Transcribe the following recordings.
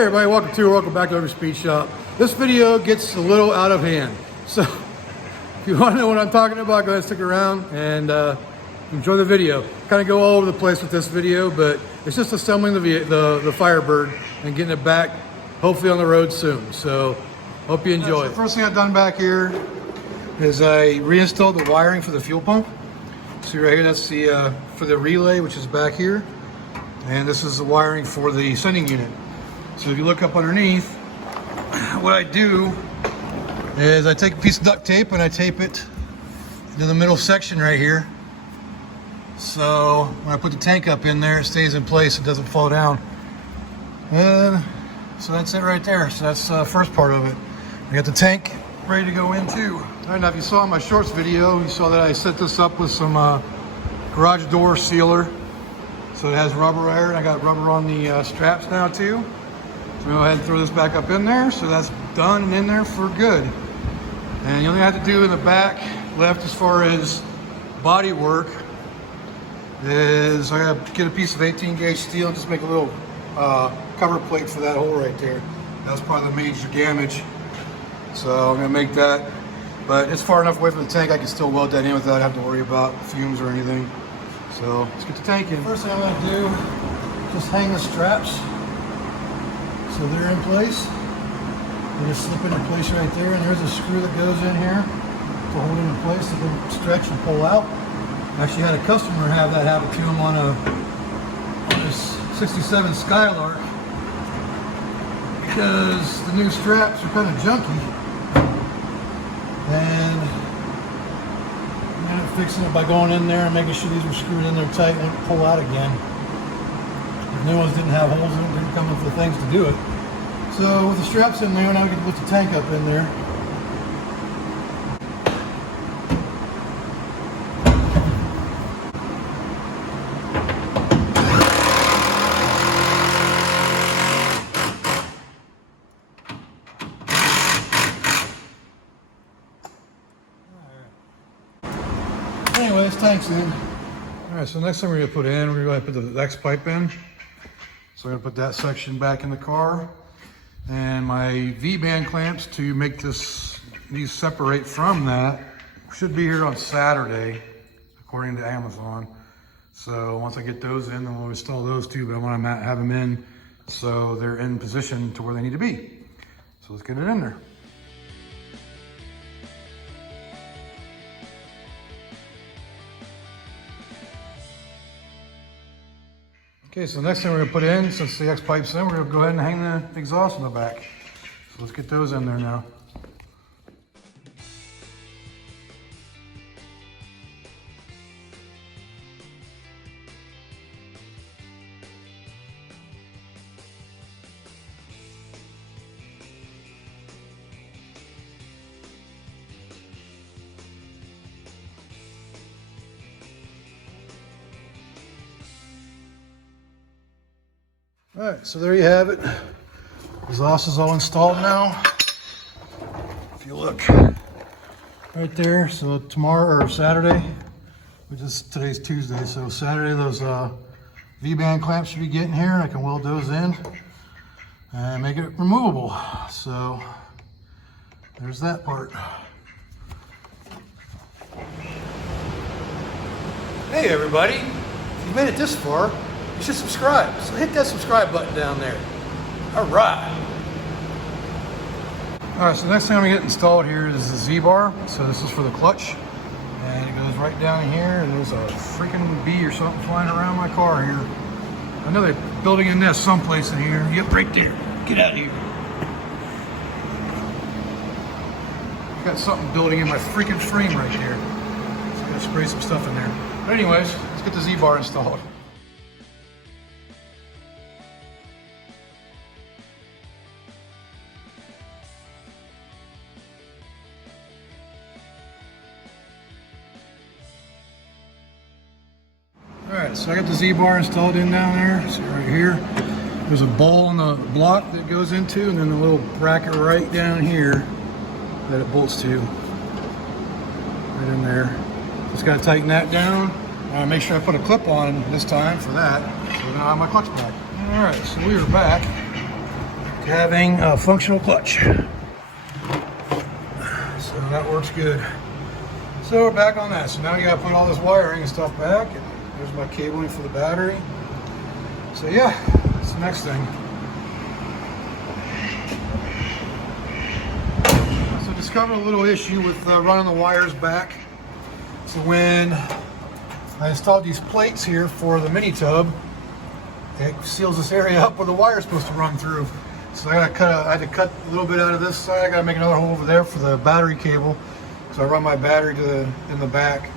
everybody, welcome back to Over Speed Shop. This video gets a little out of hand, so if you want to know what I'm talking about, go ahead and stick around and enjoy the video. Kind of go all over the place with this video, but it's just assembling the Firebird and getting it back, hopefully on the road soon. So hope you enjoy. The first thing I've done back here is I reinstalled the wiring for the fuel pump. See right here, that's the for the relay, which is back here, and this is the wiring for the sending unit. So if you look up underneath, what I do is I take a piece of duct tape and I tape it to the middle section right here. So when I put the tank up in there, it stays in place, it doesn't fall down. And so that's it right there. So that's the first part of it. I got the tank ready to go in too. All right, now if you saw in my shorts video, you saw that I set this up with some garage door sealer. So it has rubber there, and I got rubber on the straps now too. So we'll go ahead and throw this back up in there. So that's done and in there for good. And the only thing I have to do in the back left as far as body work is I gotta get a piece of 18 gauge steel and just make a little cover plate for that hole right there. That was probably the major damage. So I'm gonna make that, but it's far enough away from the tank I can still weld that in without having to worry about fumes or anything. So let's get the tank in. First thing I'm gonna do, just hang the straps so they're in place. They just slip into place right there, and there's a screw that goes in here to hold it in place. They can stretch and pull out. I actually had a customer have that happen to him on this 67 Skylark because the new straps are kind of junky, and I ended up fixing it by going in there and making sure these were screwed in there tight and wouldn't pull out again. The new ones didn't have holes in them, didn't come with the things to do it. So with the straps in there, now we can put the tank up in there. Anyway, this tank's in. All right, so next thing we're gonna put in, we're gonna put the X pipe in. So I'm gonna put that section back in the car. And my V-band clamps to make these separate from that should be here on Saturday, according to Amazon. So once I get those in, then we'll install those too, but I wanna have them in so they're in position to where they need to be. So let's get it in there. Okay, so the next thing we're gonna put in, since the X pipe's in, we're gonna go ahead and hang the exhaust in the back. So let's get those in there now. All right, so there you have it. Exhaust is all installed now. If you look right there, so tomorrow or Saturday, which is today's Tuesday, so Saturday those V-band clamps should be getting here, and I can weld those in and make it removable. So there's that part. Hey everybody, if you made it this far, you should subscribe. So hit that subscribe button down there. All right. All right, so the next thing I'm gonna get installed here is the Z-bar. So this is for the clutch. And it goes right down here, and there's a freaking bee or something flying around my car here. I know they're building a nest someplace in here. Yep, right there. Get out of here. Got something building in my freaking frame right there. So I'm gonna spray some stuff in there. But anyways, let's get the Z-bar installed. Alright, so I got the Z-bar installed in down there. See right here. There's a bowl on the block that goes into, and then a little bracket right down here that it bolts to. Right in there. Just gotta tighten that down. Make sure I put a clip on this time for that, so then I have my clutch back. Alright, so we are back. having a functional clutch. So that works good. So we're back on that. So now you gotta put all this wiring and stuff back. And there's my cabling for the battery. So yeah, that's the next thing. So discovered a little issue with running the wires back. So when I installed these plates here for the mini tub, it seals this area up where the wire is supposed to run through. So I had to cut a little bit out of this side. I gotta make another hole over there for the battery cable. So I run my battery in the back.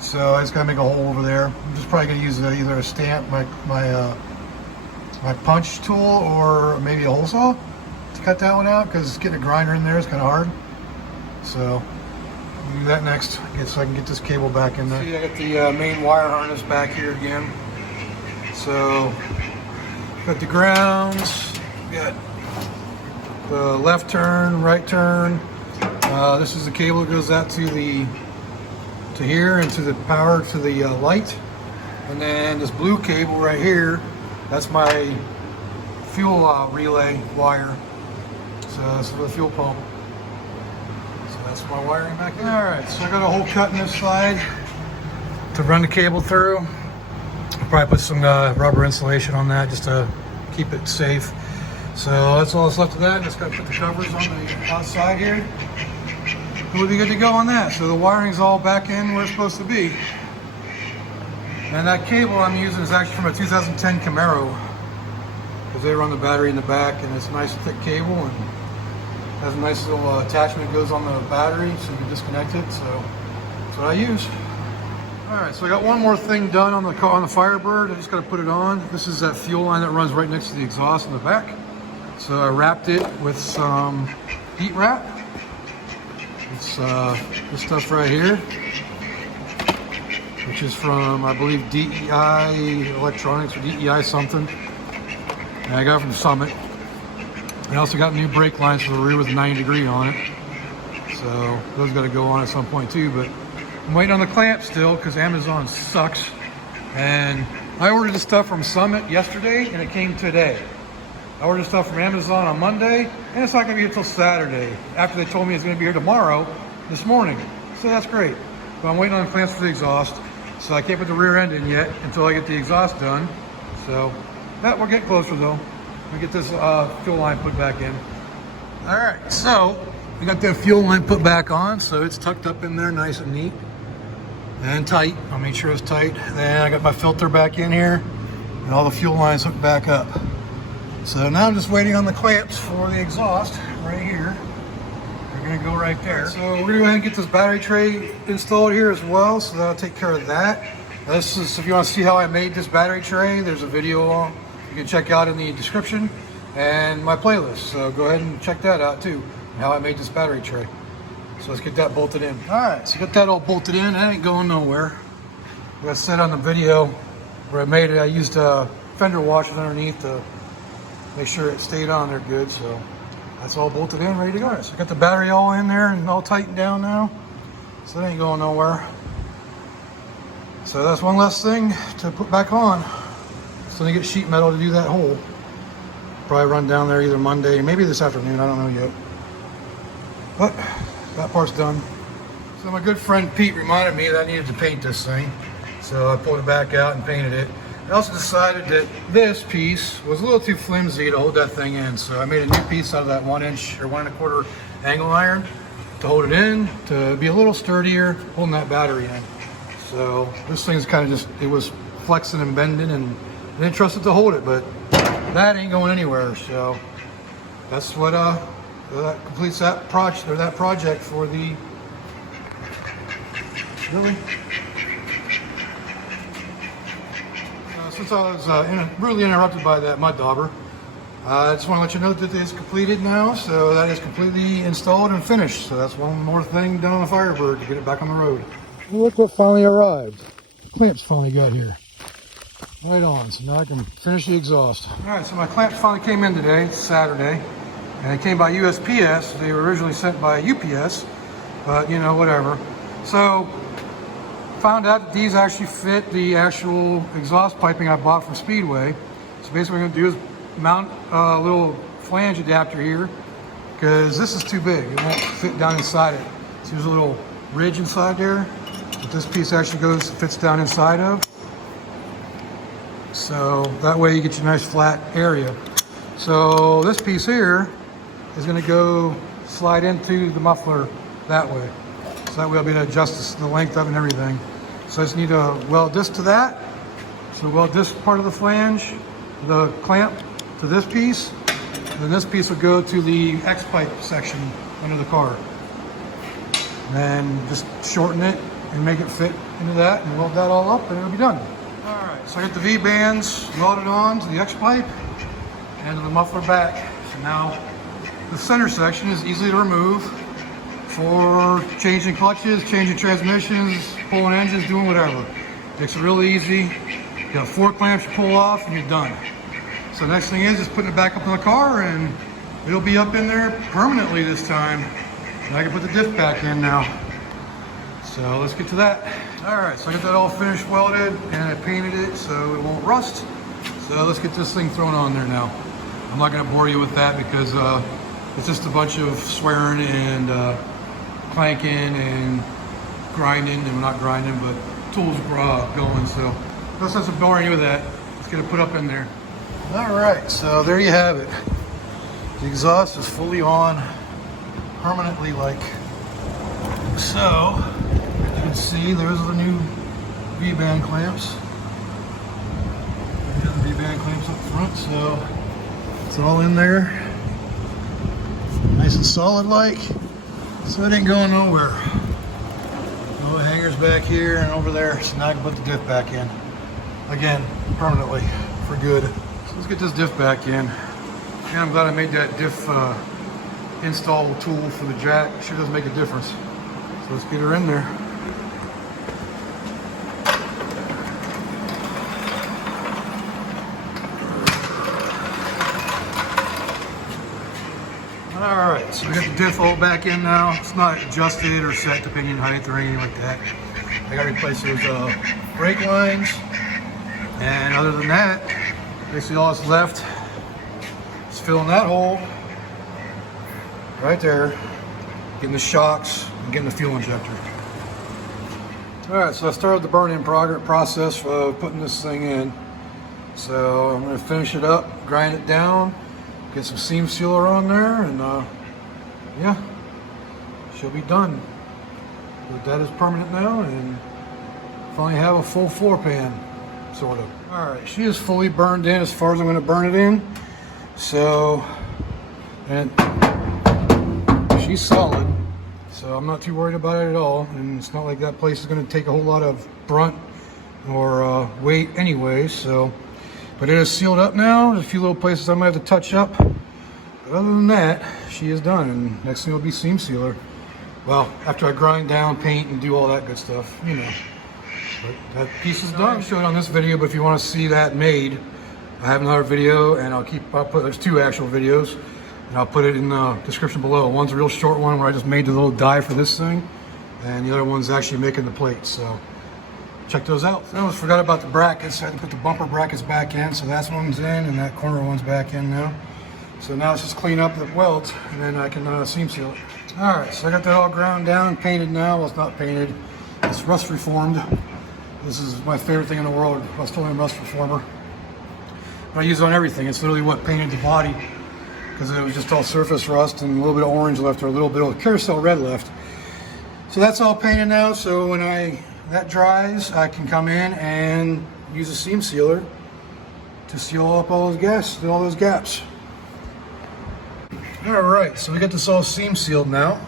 So I just gotta make a hole over there. I'm just probably gonna use either a stamp, my punch tool, or maybe a hole saw to cut that one out, because getting a grinder in there is kind of hard. So I'll do that next, so I can get this cable back in there. See, I got the main wire harness back here again. So got the grounds, got the left turn, right turn. This is the cable that goes out to here and to the power to the light. And then this blue cable right here, that's my fuel relay wire. So that's for the fuel pump. So that's my wiring back here. All right, so I got a hole cut in this side to run the cable through. I'll probably put some rubber insulation on that just to keep it safe. So that's all that's left of that. Just got to put the covers on the outside here. We'll be good to go on that. So the wiring's all back in where it's supposed to be. And that cable I'm using is actually from a 2010 Camaro, because they run the battery in the back, and it's a nice thick cable and has a nice little attachment that goes on the battery so you can disconnect it. So that's what I use. All right, so I got one more thing done on the Firebird. I just got to put it on. This is that fuel line that runs right next to the exhaust in the back. So I wrapped it with some heat wrap. It's this stuff right here, which is from, I believe, DEI Electronics or DEI something. And I got it from Summit. I also got new brake lines for the rear with 90-degree on it. So those got to go on at some point too, but I'm waiting on the clamp still because Amazon sucks. And I ordered this stuff from Summit yesterday and it came today. I ordered stuff from Amazon on Monday and it's not going to be until Saturday, after they told me it's going to be here tomorrow, this morning. So that's great. But I'm waiting on the clamps for the exhaust. So I can't put the rear end in yet until I get the exhaust done. So we're getting closer though. We get this fuel line put back in. All right, so we got that fuel line put back on, so it's tucked up in there nice and neat and tight. I'll make sure it's tight. Then I got my filter back in here and all the fuel lines hooked back up. So now I'm just waiting on the clamps for the exhaust right here. They're gonna go right there. So we're gonna go ahead and get this battery tray installed here as well, so that'll take care of that. This is, if you want to see how I made this battery tray, there's a video you can check out in the description and my playlist. So go ahead and check that out too, how I made this battery tray. So let's get that bolted in. All right, so get that all bolted in. That ain't going nowhere. Like I said on the video where I made it, I used fender washers underneath to make sure it stayed on there good. So that's all bolted in, ready to go. All right, so I got the battery all in there and all tightened down now. So that ain't going nowhere. So that's one less thing to put back on. So I get sheet metal to do that hole. Probably run down there either Monday, maybe this afternoon, I don't know yet. But that part's done. So my good friend Pete reminded me that I needed to paint this thing. So I pulled it back out and painted it. I also decided that this piece was a little too flimsy to hold that thing in. So I made a new piece out of that 1 inch or 1 1/4 angle iron to hold it in, to be a little sturdier, holding that battery in. So this thing's kind of just, it was flexing and bending and I didn't trust it to hold it, but that ain't going anywhere. So that's what that completes that project for the, really? Since I was really interrupted by that mud dauber, I just want to let you know that it is completed now. So that is completely installed and finished. So that's one more thing done on the Firebird to get it back on the road. Look what finally arrived. The clamps finally got here. Right on, so now I can finish the exhaust. All right, so my clamps finally came in today, it's Saturday, and they came by USPS. They were originally sent by UPS, but you know, whatever. So, found out that these actually fit the actual exhaust piping I bought from Speedway. So basically what I'm gonna do is mount a little flange adapter here because this is too big. It won't fit down inside it. See, there's a little ridge inside there that this piece actually fits down inside of. So that way you get your nice flat area. So this piece here is going to slide into the muffler that way. So that way I'll be able to adjust the length of it and everything. So I just need to weld this to that. So weld this part of the flange, the clamp, to this piece. And then this piece will go to the X-pipe section under the car. And then just shorten it and make it fit into that and weld that all up and it'll be done. All right, so I got the V-bands welded on to the X-pipe and to the muffler back. So now the center section is easy to remove for changing clutches, changing transmissions, pulling engines, doing whatever. Makes it really easy. You got 4 clamps you pull off and you're done. So the next thing is just putting it back up in the car and it'll be up in there permanently this time. And I can put the diff back in now. So let's get to that. All right, so I got that all finished welded and I painted it so it won't rust. So let's get this thing thrown on there now. I'm not gonna bore you with that because it's just a bunch of swearing and clanking and grinding, and we're not grinding, but tools going, so no sense of boring you with that. Let's get it put up in there. All right, so there you have it. The exhaust is fully on permanently like so. You can see there's the new V-band clamps. There's the V-band clamps up front, so it's all in there. Nice and solid like. So it ain't going nowhere. No hangers back here and over there, so now I can put the diff back in. Again, permanently, for good. So let's get this diff back in. And I'm glad I made that diff install tool for the jack. It sure does make a difference. So let's get her in there. All right, so we got the diff all back in now. It's not adjusted or set to pinion height or anything like that. I got to replace those brake lines. And other than that, basically all that's left is filling that hole right there, getting the shocks and getting the fuel injector. All right, so I started the burn-in process of putting this thing in. So I'm going to finish it up, grind it down, get some seam sealer on there, and yeah, she'll be done. But that is permanent now, and finally have a full floor pan, sort of. All right, she is fully burned in as far as I'm going to burn it in. So, and she's solid, so I'm not too worried about it at all. And it's not like that place is going to take a whole lot of brunt or weight anyway. So. But it is sealed up now. There's a few little places I might have to touch up. But other than that, she is done. And next thing will be seam sealer. Well, after I grind down, paint, and do all that good stuff, you know. But that piece is done. I'll show it on this video, but if you want to see that made, I have another video, and there's 2 actual videos, and I'll put it in the description below. One's a real short one where I just made the little die for this thing, and the other one's actually making the plate, so. Check those out. I almost forgot about the brackets. I had to put the bumper brackets back in, so that one's in and that corner one's back in now. So now let's just clean up the welds and then I can seam seal it. All right, so I got that all ground down and painted now. Well, it's not painted. It's rust reformed. This is my favorite thing in the world, Rust-Oleum rust reformer. I use it on everything. It's literally what painted the body because it was just all surface rust and a little bit of orange left or a little bit of carousel red left. So that's all painted now. So when that dries, I can come in and use a seam sealer to seal up all those gaps. All right, so we got this all seam sealed now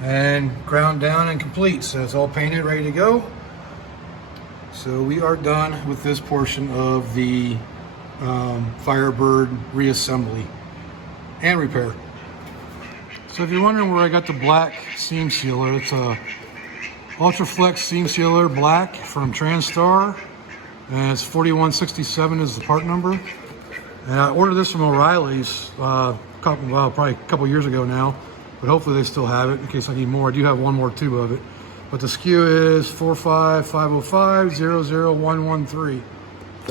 and ground down and complete. So it's all painted, ready to go. So we are done with this portion of the Firebird reassembly and repair. So if you're wondering where I got the black seam sealer, it's a Ultraflex seam sealer black from TransStar, and it's 4167 is the part number. And I ordered this from O'Reilly's probably a couple years ago now, but hopefully they still have it in case I need more. I do have one more tube of it, but the SKU is 45505-00113.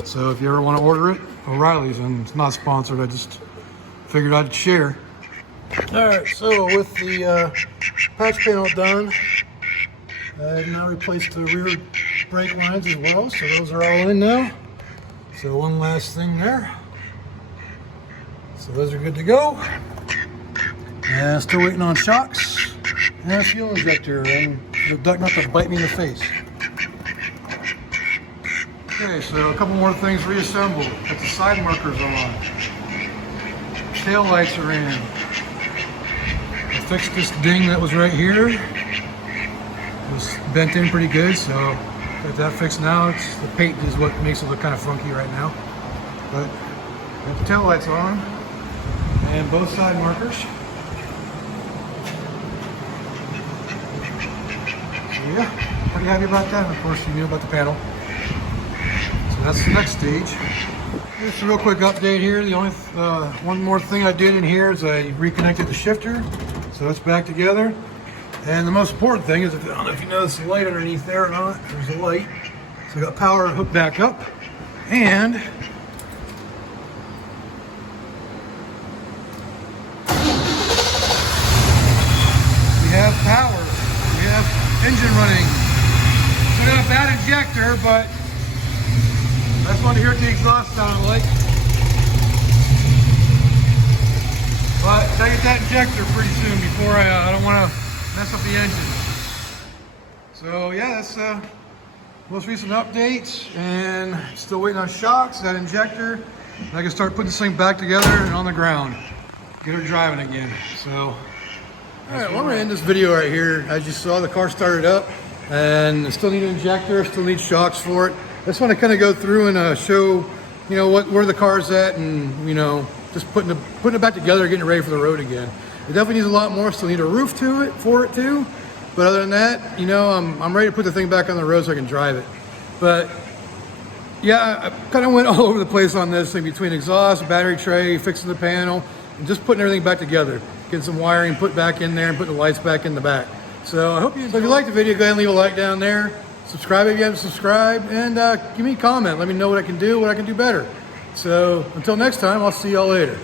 So if you ever want to order it, O'Reilly's, and it's not sponsored, I just figured I'd share. All right, so with the patch panel done, I've now replaced the rear brake lines as well, so those are all in now. So one last thing there. So those are good to go. And still waiting on shocks and a fuel injector and the duck not to bite me in the face. Okay, so a couple more things reassembled. Got the side markers on. Tail lights are in. I fixed this ding that was right here. It was bent in pretty good, so got that fixed now. It's the paint is what makes it look kind of funky right now. But got the tail lights on and both side markers. So yeah, pretty happy about that. And of course, you knew about the panel. So that's the next stage. Just a real quick update here. The only one more thing I did in here is I reconnected the shifter, so it's back together. And the most important thing is, I don't know if you notice the light underneath there or not. There's a light. So I got power hooked back up, and we have power. We have engine running. We got a bad injector, but I just wanted to hear what the exhaust sounded like. But I get that injector pretty soon before I don't want to mess up the engine. So yeah, that's most recent updates, and still waiting on shocks, that injector. And I can start putting this thing back together and on the ground. Get her driving again. So, all right, well, I'm gonna end this video right here. As you saw, the car started up, and I still need an injector, still need shocks for it. I just want to kind of go through and show, you know, where the car's at, and you know, just putting it back together, getting it ready for the road again. It definitely needs a lot more. Still need a roof to it for it too. But other than that, you know, I'm ready to put the thing back on the road so I can drive it. But yeah, I kind of went all over the place on this thing, between exhaust, battery tray, fixing the panel, and just putting everything back together. Getting some wiring put back in there and putting the lights back in the back. So I hope you enjoyed. So if you liked the video, go ahead and leave a like down there. Subscribe if you haven't subscribed, and give me a comment. Let me know what I can do better. So until next time, I'll see y'all later.